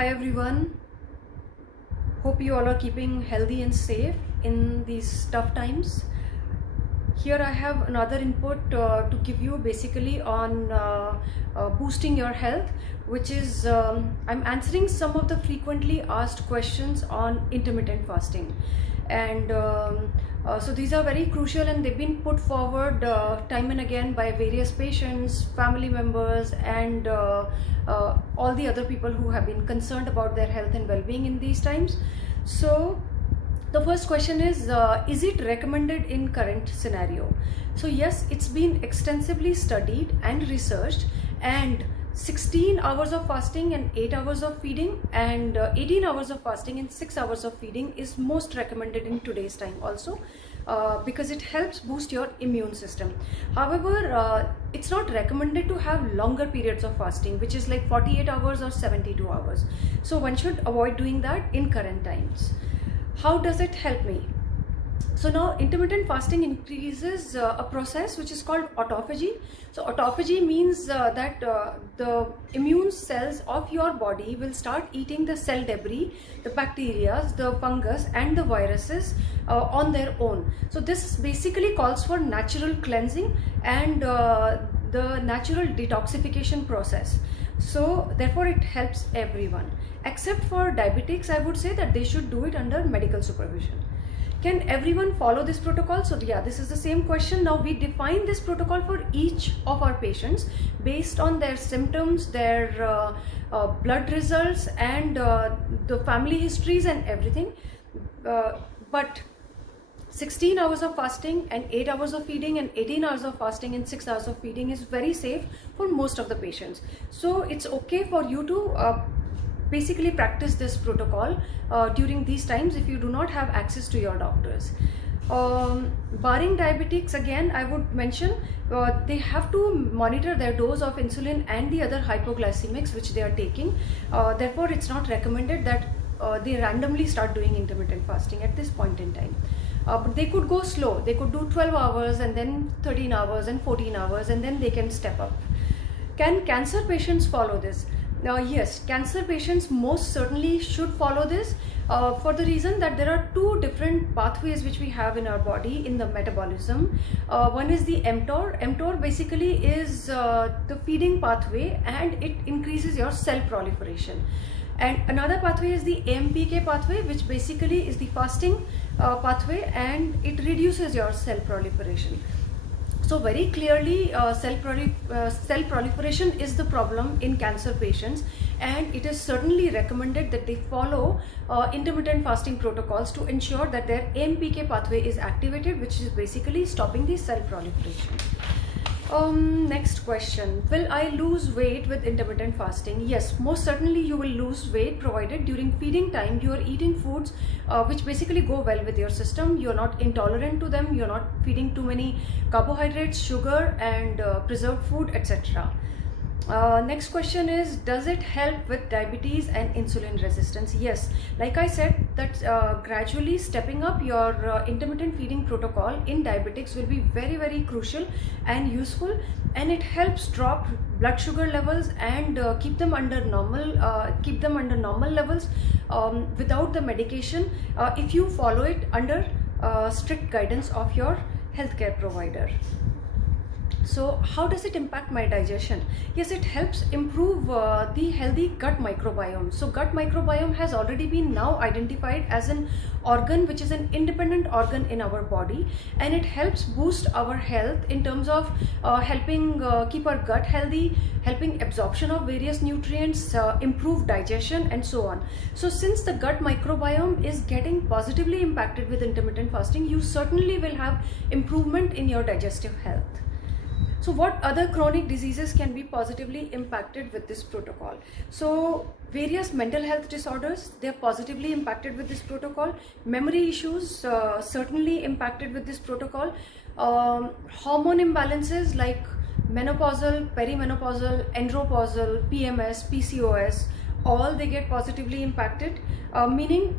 Hi everyone, hope you all are keeping healthy and safe in these tough times. Here I have another input to give you basically on boosting your health, which is I'm answering some of the frequently asked questions on intermittent fasting. And so these are very crucial and they've been put forward time and again by various patients, family members, and all the other people who have been concerned about their health and well-being in these times. So the first question is it recommended in current scenario? So yes, it's been extensively studied and researched, and 16 hours of fasting and 8 hours of feeding, and 18 hours of fasting and 6 hours of feeding is most recommended in today's time also, because it helps boost your immune system. However, it's not recommended to have longer periods of fasting, which is like 48 hours or 72 hours. So one should avoid doing that in current times. How does it help me? So now intermittent fasting increases a process which is called autophagy. So autophagy means that the immune cells of your body will start eating the cell debris, the bacteria, the fungus and the viruses on their own. So this basically calls for natural cleansing and the natural detoxification process. So therefore it helps everyone. Except for diabetics, I would say that they should do it under medical supervision. Can everyone follow this protocol? So yeah, this is the same question. Now we define this protocol for each of our patients based on their symptoms, their blood results, and the family histories and everything. But 16 hours of fasting and 8 hours of feeding and 18 hours of fasting and 6 hours of feeding is very safe for most of the patients. So it's okay for you to basically practice this protocol during these times if you do not have access to your doctors. Barring diabetics, again I would mention they have to monitor their dose of insulin and the other hypoglycemics which they are taking. Therefore it's not recommended that they randomly start doing intermittent fasting at this point in time. But they could go slow. They could do 12 hours and then 13 hours and 14 hours, and then they can step up. Can cancer patients follow this? Yes, cancer patients most certainly should follow this for the reason that there are two different pathways which we have in our body in the metabolism. One is the mTOR. mTOR basically is the feeding pathway and it increases your cell proliferation. And another pathway is the AMPK pathway, which basically is the fasting pathway, and it reduces your cell proliferation. So very clearly cell proliferation is the problem in cancer patients, and it is certainly recommended that they follow intermittent fasting protocols to ensure that their AMPK pathway is activated, which is basically stopping the cell proliferation. Next question, will I lose weight with intermittent fasting? Yes, most certainly you will lose weight provided during feeding time you are eating foods which basically go well with your system. You're not intolerant to them, you're not feeding too many carbohydrates, sugar and preserved food, etc. Next question is, does it help with diabetes and insulin resistance? Yes, like I said, that gradually stepping up your intermittent feeding protocol in diabetics will be very crucial and useful, and it helps drop blood sugar levels and keep them under normal levels without the medication if you follow it under strict guidance of your healthcare provider. So how does it impact my digestion? Yes, it helps improve the healthy gut microbiome. So gut microbiome has already been now identified as an organ which is an independent organ in our body, and it helps boost our health in terms of helping keep our gut healthy, helping absorption of various nutrients, improve digestion and so on. So since the gut microbiome is getting positively impacted with intermittent fasting, you certainly will have improvement in your digestive health. So what other chronic diseases can be positively impacted with this protocol? So various mental health disorders, they are positively impacted with this protocol. Memory issues certainly impacted with this protocol. Hormone imbalances like menopausal, perimenopausal, andropausal, PMS, PCOS, all they get positively impacted, meaning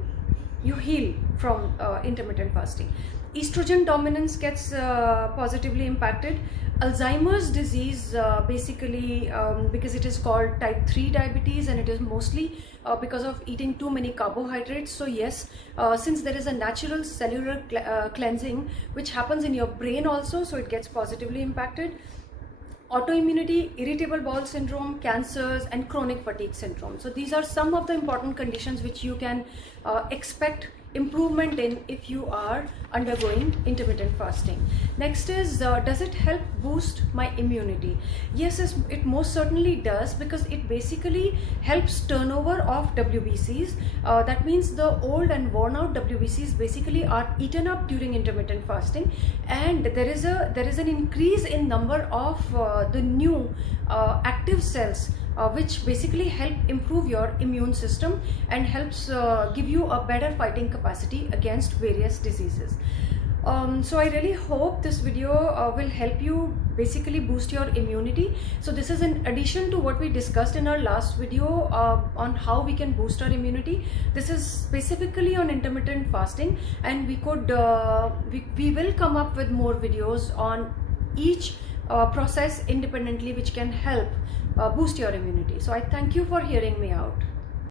you heal from intermittent fasting. estrogen dominance gets positively impacted. Alzheimer's disease, basically because it is called type 3 diabetes, and it is mostly because of eating too many carbohydrates. So yes, since there is a natural cellular cleansing which happens in your brain also, so it gets positively impacted. Autoimmunity, irritable bowel syndrome, cancers, and chronic fatigue syndrome. So these are some of the important conditions which you can expect improvement in if you are undergoing intermittent fasting. Next is, does it help boost my immunity? Yes, it most certainly does, because it basically helps turnover of WBCs. That means the old and worn out WBCs basically are eaten up during intermittent fasting, and there is an increase in number of the new active cells, which basically help improve your immune system and helps give you a better fighting capacity against various diseases. So I really hope this video will help you basically boost your immunity. So this is in addition to what we discussed in our last video on how we can boost our immunity. This is specifically on intermittent fasting, and we will come up with more videos on each process independently which can help boost your immunity. So I thank you for hearing me out.